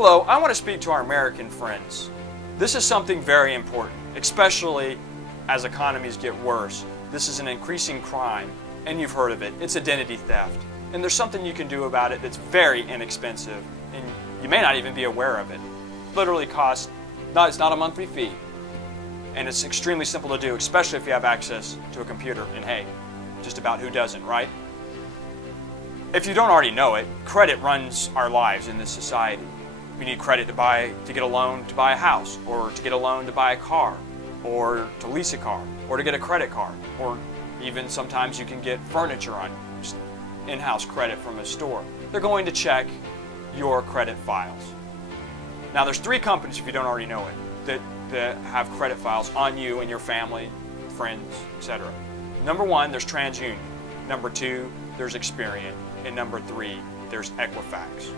Hello, I want to speak to our American friends. This is something very important, especially as economies get worse. This is an increasing crime, and you've heard of it. It's identity theft. And there's something you can do about it that's very inexpensive, and you may not even be aware of it. Literally costs, it's not a monthly fee, and it's extremely simple to do, especially if you have access to a computer, and hey, just about who doesn't, right? If you don't already know it, credit runs our lives in this society. We need credit to get a loan to buy a house, or to get a loan to buy a car, or to lease a car, or to get a credit card, or even sometimes you can get furniture on in-house credit from a store. They're going to check your credit files. Now there's 3 companies, if you don't already know it, that have credit files on you and your family, friends, etc. Number 1, there's TransUnion. Number 2, there's Experian. And number 3, there's Equifax.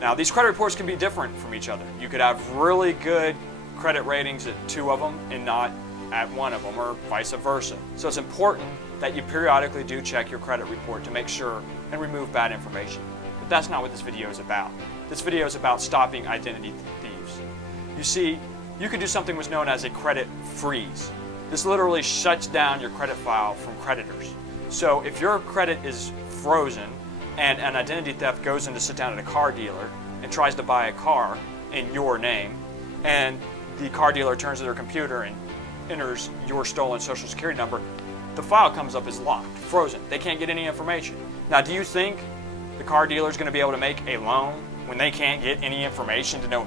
Now these credit reports can be different from each other. You could have really good credit ratings at 2 of them and not at 1 of them, or vice versa. So it's important that you periodically do check your credit report to make sure and remove bad information. But that's not what this video is about. This video is about stopping identity thieves. You see, you can do something that's known as a credit freeze. This literally shuts down your credit file from creditors. So if your credit is frozen and an identity theft goes in to sit down at a car dealer and tries to buy a car in your name, and the car dealer turns to their computer and enters your stolen social security number, the file comes up as locked, frozen. They can't get any information. Now, do you think the car dealer is going to be able to make a loan when they can't get any information to know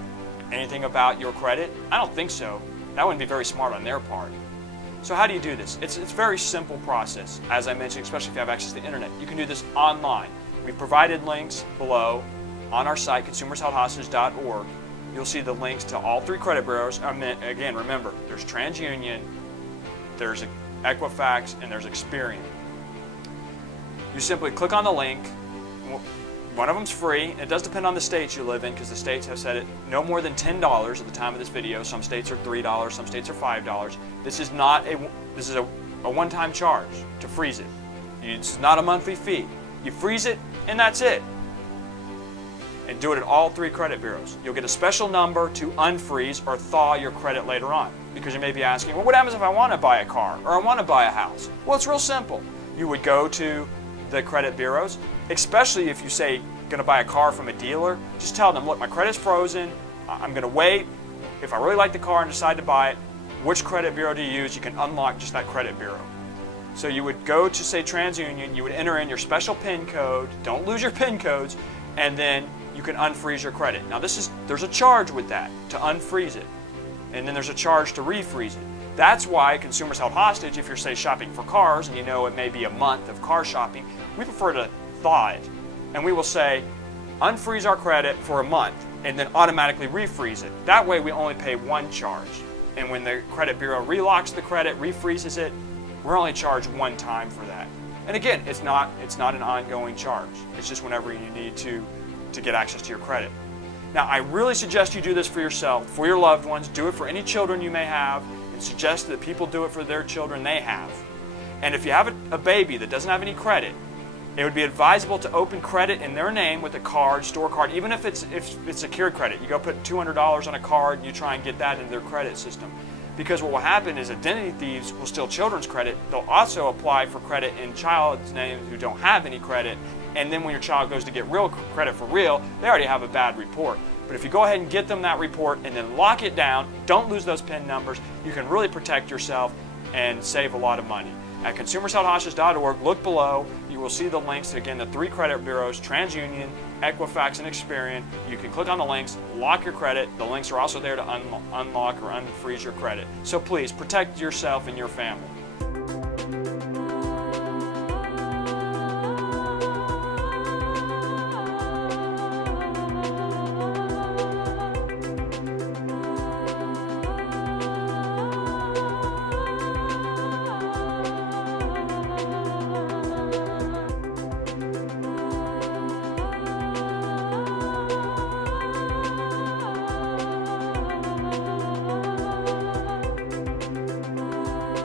anything about your credit? I don't think so. That wouldn't be very smart on their part. So how do you do this? It's a very simple process. As I mentioned, especially if you have access to the internet, you can do this online. We've provided links below on our site, consumersheldhostage.org. You'll see the links to all 3 credit bureaus. Again, remember, there's TransUnion, there's Equifax, and there's Experian. You simply click on the link. One of them's free. It does depend on the states you live in, because the states have said it no more than $10 at the time of this video. Some states are $3, some states are $5. This is a one-time charge to freeze it. It's not a monthly fee. You freeze it, and that's it. And do it at all 3 credit bureaus. You'll get a special number to unfreeze or thaw your credit later on. Because you may be asking, well, what happens if I want to buy a car or I want to buy a house? Well, it's real simple. You would go to the credit bureaus, especially if you say going to buy a car from a dealer. Just tell them, look, my credit's frozen. I'm going to wait. If I really like the car and decide to buy it, which credit bureau do you use? You can unlock just that credit bureau. So you would go to, say, TransUnion. You would enter in your special PIN code. Don't lose your PIN codes. And then you can unfreeze your credit. Now there's a charge with that to unfreeze it. And then there's a charge to refreeze it. That's why consumers held hostage, if you're, say, shopping for cars and you know it may be a month of car shopping, we prefer to thaw it. And we will say, unfreeze our credit for a month and then automatically refreeze it. That way we only pay 1 charge. And when the credit bureau relocks the credit, refreezes it, we're only charged 1 time for that. And again, it's not an ongoing charge. It's just whenever you need to get access to your credit. Now, I really suggest you do this for yourself, for your loved ones. Do it for any children you may have, and suggest that people do it for their children they have. And if you have a baby that doesn't have any credit, it would be advisable to open credit in their name with a card, store card, even if it's secured credit. You go put $200 on a card and you try and get that into their credit system. Because what will happen is identity thieves will steal children's credit. They'll also apply for credit in child's names who don't have any credit. And then when your child goes to get real credit for real, they already have a bad report. But if you go ahead and get them that report and then lock it down, don't lose those PIN numbers, you can really protect yourself and save a lot of money. At consumersheldhostage.org, look below. You will see the links to, again, the 3 credit bureaus, TransUnion, Equifax, and Experian. You can click on the links, lock your credit. The links are also there to unlock or unfreeze your credit. So please, protect yourself and your family.